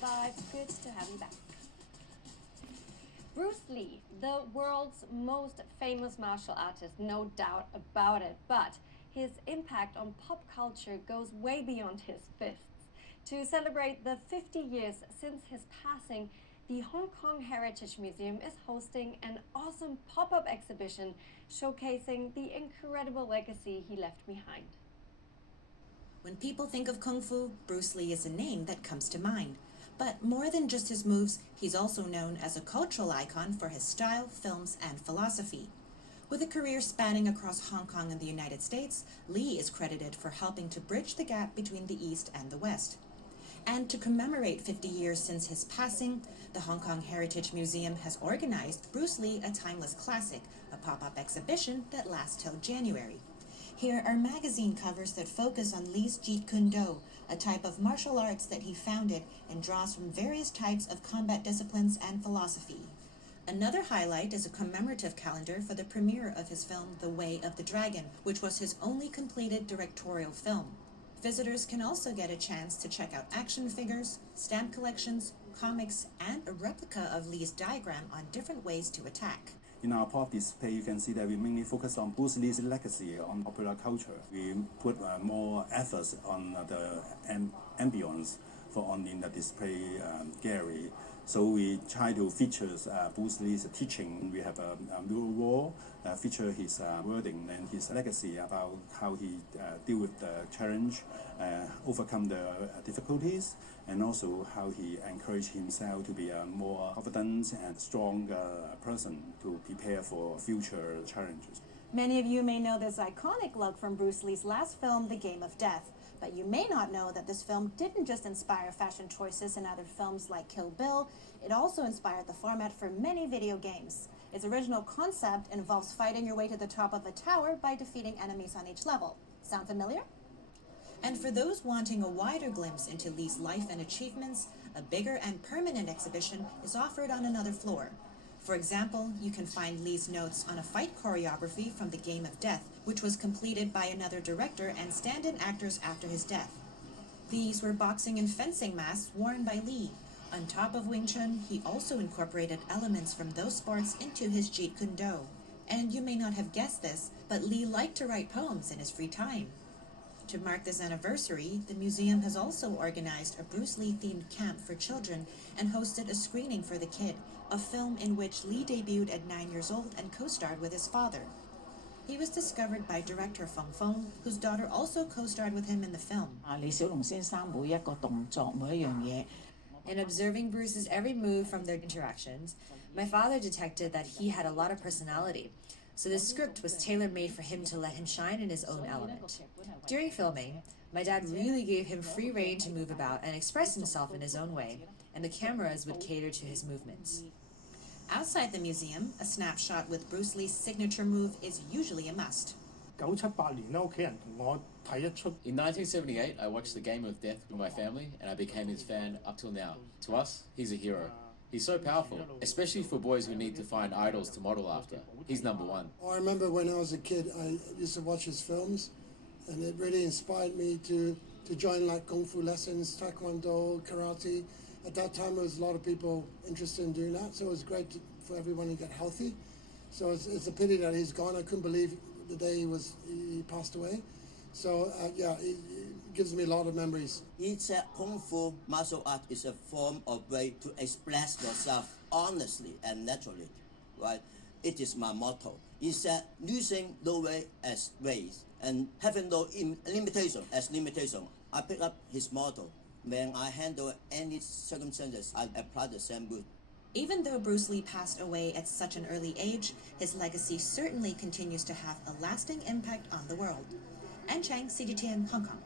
Vibe. Good to have you back. Bruce Lee, the world's most famous martial artist, no doubt about it, but his impact on pop culture goes way beyond his fists. To celebrate the 50 years since his passing, the Hong Kong Heritage Museum is hosting an awesome pop-up exhibition showcasing the incredible legacy he left behind. When people think of Kung Fu, Bruce Lee is a name that comes to mind. But more than just his moves, he's also known as a cultural icon for his style, films, and philosophy. With a career spanning across Hong Kong and the United States, Lee is credited for helping to bridge the gap between the East and the West. And to commemorate 50 years since his passing, the Hong Kong Heritage Museum has organized Bruce Lee A Timeless Classic, a pop-up exhibition that lasts till January. Here are magazine covers that focus on Lee's Jeet Kune Do, a type of martial arts that he founded and draws from various types of combat disciplines and philosophy. Another highlight is a commemorative calendar for the premiere of his film The Way of the Dragon, which was his only completed directorial film. Visitors can also get a chance to check out action figures, stamp collections, comics, and a replica of Lee's diagram on different ways to attack. In our pop display, you can see that we mainly focus on Bruce Lee's legacy on popular culture. We put more efforts on the ambience in the display gallery. So we try to feature Bruce Lee's teaching. We have a mural wall feature his wording and his legacy about how he deal with the challenge, overcome the difficulties, and also how he encouraged himself to be a more confident and stronger person to prepare for future challenges. Many of you may know this iconic look from Bruce Lee's last film, The Game of Death. But you may not know that this film didn't just inspire fashion choices in other films like Kill Bill, it also inspired the format for many video games. Its original concept involves fighting your way to the top of a tower by defeating enemies on each level. Sound familiar? And for those wanting a wider glimpse into Lee's life and achievements, a bigger and permanent exhibition is offered on another floor. For example, you can find Lee's notes on a fight choreography from The Game of Death, which was completed by another director and stand-in actors after his death. These were boxing and fencing masks worn by Lee. On top of Wing Chun, he also incorporated elements from those sports into his Jeet Kune Do. And you may not have guessed this, but Lee liked to write poems in his free time. To mark this anniversary, the museum has also organized a Bruce Lee-themed camp for children and hosted a screening for The Kid, a film in which Lee debuted at 9 years old and co-starred with his father. He was discovered by director Feng Feng, whose daughter also co-starred with him in the film. In observing Bruce's every move from their interactions, my father detected that he had a lot of personality. So the script was tailor-made for him to let him shine in his own element. During filming, my dad really gave him free rein to move about and express himself in his own way, and the cameras would cater to his movements. Outside the museum, a snapshot with Bruce Lee's signature move is usually a must. In 1978, I watched The Game of Death with my family, and I became his fan up till now. To us, he's a hero. He's so powerful, especially for boys who need to find idols to model after. He's number one. I remember when I was a kid, I used to watch his films, and it really inspired me to join like Kung Fu lessons, Taekwondo, Karate. At that time, there was a lot of people interested in doing that, so it was great for everyone to get healthy. So it's a pity that he's gone. I couldn't believe the day he passed away. So yeah, it gives me a lot of memories. It's a Kung Fu martial art is a form of way to express yourself honestly and naturally, right? It is my motto. It's using no way as ways and having no limitation as limitation. I pick up his motto. When I handle any circumstances, I apply the same rule. Even though Bruce Lee passed away at such an early age, his legacy certainly continues to have a lasting impact on the world. Ann Chang, CGTN, Hong Kong.